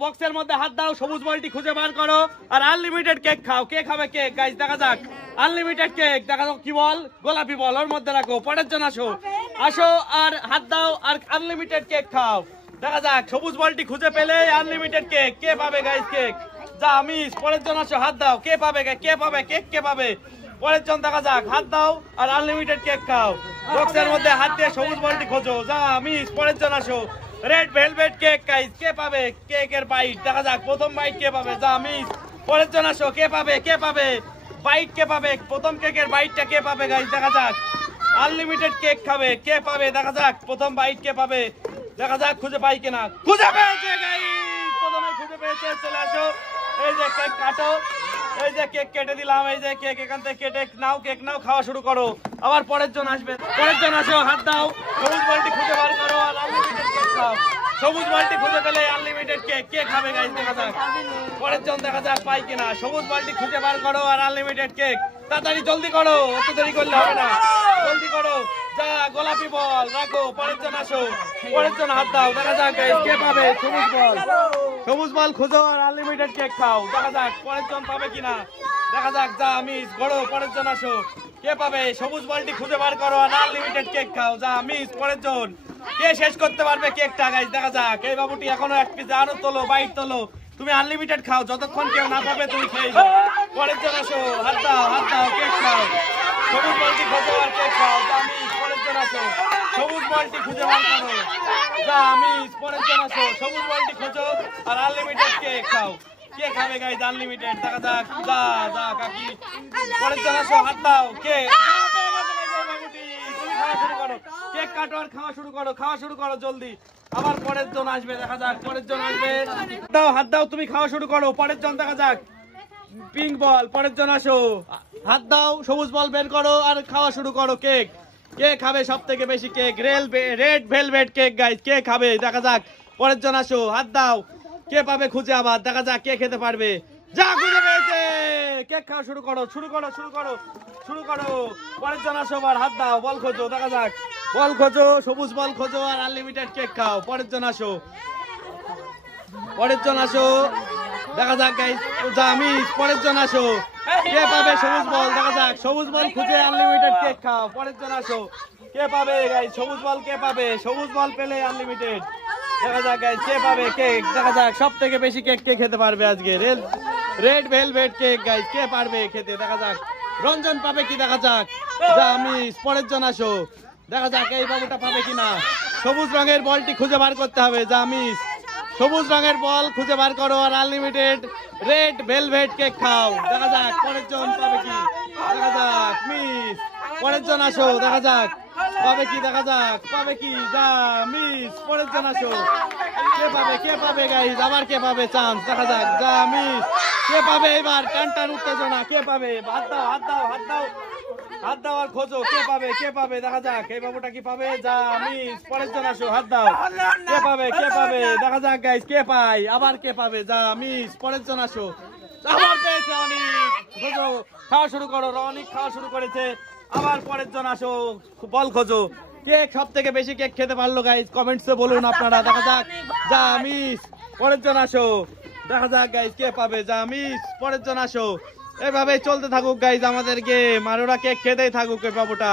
বক্সের মধ্যে হাত দাও, সবুজ বলটি খুঁজে বার করো আর আনলিমিটেড কেক খাও। কে খাবে কেক গাইস? দেখা যাক। আনলিমিটেড কেক দেখা যাক। কি বল? গোলাপি বল, ওর মধ্যে রাখো। পরের জন আসো, আসো আর হাত দাও আর আনলিমিটেড কেক খাও। দেখা যাক সবুজ বলটি খুঁজে পেলে আনলিমিটেড কেক কে পাবে গাইস? কেক যা মিস। পরের জন আসো, হাত দাও। কে পাবে কেক? কে পাবে কেক? কে পাবে? পরের জন দেখা যাক। হাত দাও আর আনলিমিটেড কেক খাও। বক্সের মধ্যে হাত দিয়ে সবুজ বলটি খোঁজো। যা মিস। পরের জন আসো। রেড ভেলভেট কেক গাইস কে পাবে কেকের বাইট? দেখা যাক প্রথম বাইট কে পাবে? যা মিস। পরের জন আসো। কে পাবে? কে পাবে বাইট? কে পাবে প্রথম কেকের বাইটটা? কে পাবে গাইস? দেখা যাক। আনলিমিটেড কেক খাবে কে পাবে? দেখা যাক প্রথম বাইট কে পাবে? দেখা যাক খুঁজে পাই কিনা। খুঁজে পেয়েছে গাইস, প্রথমে খুঁজে পেয়েছে। চলে আসো, এই যে কেক কাটো। এই যে কেক কেটে দিলাম। এই যে কেক এখান থেকে কেটে নাও, কেক নাও, খাওয়া শুরু করো। আবার পরের জন আসবে। পরের জন আসো, হাত দাও। সবুজ বলটি খুঁজে বার করো আর আনলিমিটেড কেক খাও। সবুজ বলটি খুঁজে পেলে আনলিমিটেড কেক কে খাবে গাইস? দেখা যাক। পরের জন দেখা যাক পাই কিনা। সবুজ বলটি খুঁজে বার করো আর আনলিমিটেড কেক। তাড়াতাড়ি জলদি করো, অত দেরি করলে হবে না। জলদি করো। যা গোলাপি বল রাখো। পরের জন আসো। পরের জন হাত দাও। দেখা যাক গাইস কে পাবে সবুজ বল। সবুজ বল খুঁজো আর আনলিমিটেড কেক খাও। দেখা যাক পরের জন পাবে কিনা। দেখা যাক। যা মিস। গড়ো। পরের জন আসো। কে পাবে? সবুজ বলটি খুঁজে বার করো আর আনলিমিটেড কেক খাও। যা মিস। পরের জন কে শেষ করতে পারবে কেকটা গাইস? দেখা যাক। এই বাবুটি এখনো এক পিস আরো তোলো, বাইট তোলো। তুমি আনলিমিটেড খাও, যতক্ষণ কেউ না পাবে তুমি খেয়ে যাও। পরের জন আসো, হাত দাও, হাত দাও, কেক খাও। সবুজ বলটি খোঁজো আর কেক খাও। যা মিস। পরের জন আসো। সবুজ বলটি খুঁজে বার করো। যা মিস। পরের জন আসো। সবুজ বলটি খোঁজো আর আনলিমিটেড কেক খাও। কে খাবে গাইস আনলিমিটেড? দেখা যাক। যা যা কাকি। পরের জন আসো, হাত দাও। কে কেক কাটো আর খাওয়া শুরু করো। খাওয়া শুরু করো জলদি। আবার পরের জন আসবে। দেখা যাক পরের জন আসবে। দাও, হাত দাও, তুমি খাওয়া শুরু করো। পরের জন দেখা যাক। পিঙ্ক বল। পরের জন আসো, হাত দাও। সবুজ বল বের করো আর খাওয়া শুরু করো। কেক কে খাবে সব থেকে বেশি cake? Red velvet cake guys কে খাবে? দেখা যাক। পরের জন আসো, হাত দাও। কে পাবে খুঁজে? আবার দেখা যাক কে খেতে পারবে। যা খুঁজে পেয়েছে। কেক খাওয়া শুরু করো, শুরু করো, শুরু করো, শুরু করো। পরের জন আসো, আবার হাত দাও। বল খোঁজো। দেখা যাক। বল খোঁজো, সবুজ বল খোঁজো আর আনলিমিটেড কেক খাও। পরের জন আসো। পরের জন আসো। দেখা যাক গাইস। যা মিস। পরের জন আসো। কে পাবে সবুজ বল? দেখা যাক। সবুজ বল খুঁজে আনলিমিটেড কেক খাও। পরের জন আসো। কে পাবে গাইস? সবুজ বল কে পাবে? সবুজ বল পেলে আনলিমিটেড। দেখা যাক গাইস কে পাবে কেক। দেখা যাক সব থেকে বেশি কেক কে খেতে পারবে আজকে? রেড ভেলভেট কেক গাইস কে পারবে খেতে? দেখা যাক। রঞ্জন পাবে কি? দেখা যাক। যা মিস। পরের জন আসো। দেখা যাক এই বাবুটা পাবে কিনা। সবুজ রঙের বলটি খুঁজে বার করতে হবে। যা মিস। সবুজ রঙের বল খুঁজে বার করো আর আনলিমিটেড রেড ভেলভেট কেক খাও। দেখা যাক পরের জন পাবে কি। দেখা যাক। মিস। পরের জন আসো। দেখা যাক পাবে কি। দেখা যাক পাবে কি। যা মিস। পরের জন আসো। কে পাবে? কে পাবে গাইস? আবার কে পাবে চান্স? দেখা যাক। যা মিস। কে পাবে এবার? টান টান উত্তেজনা। কে পাবে? হাত দাও, হাত দাও, হাত দাও, হাত দাও আর খোঁজো। কে পাবে? কে পাবে? দেখা যাক এই বাবুটা কি পাবে। যা মিস। পরের জন আসো, হাত দাও। কে পাবে? কে পাবে? দেখা যাক গাইস কে পায়। আবার কে পাবে? যা মিস। পরের জন আসো। আবার পেয়েছে অনেক। খোঁজো। খাওয়া শুরু করো। অনেক খাওয়া শুরু করেছে। আবার পরের জন আসো। বল খোঁজো। কেক সব থেকে বেশি কেক খেতে পারলো গাইস? কমেন্টসে বলুন আপনারা। দেখা যাক। যা মিস। পরের জন আসো। দেখা যাক গাইস কে পাবে। যা মিস। পরের জন আসো। এভাবে চলতে থাকুক গাইজ আমাদের গেম, আর ওরা কেক খেতেই থাকুক এই বাবুটা।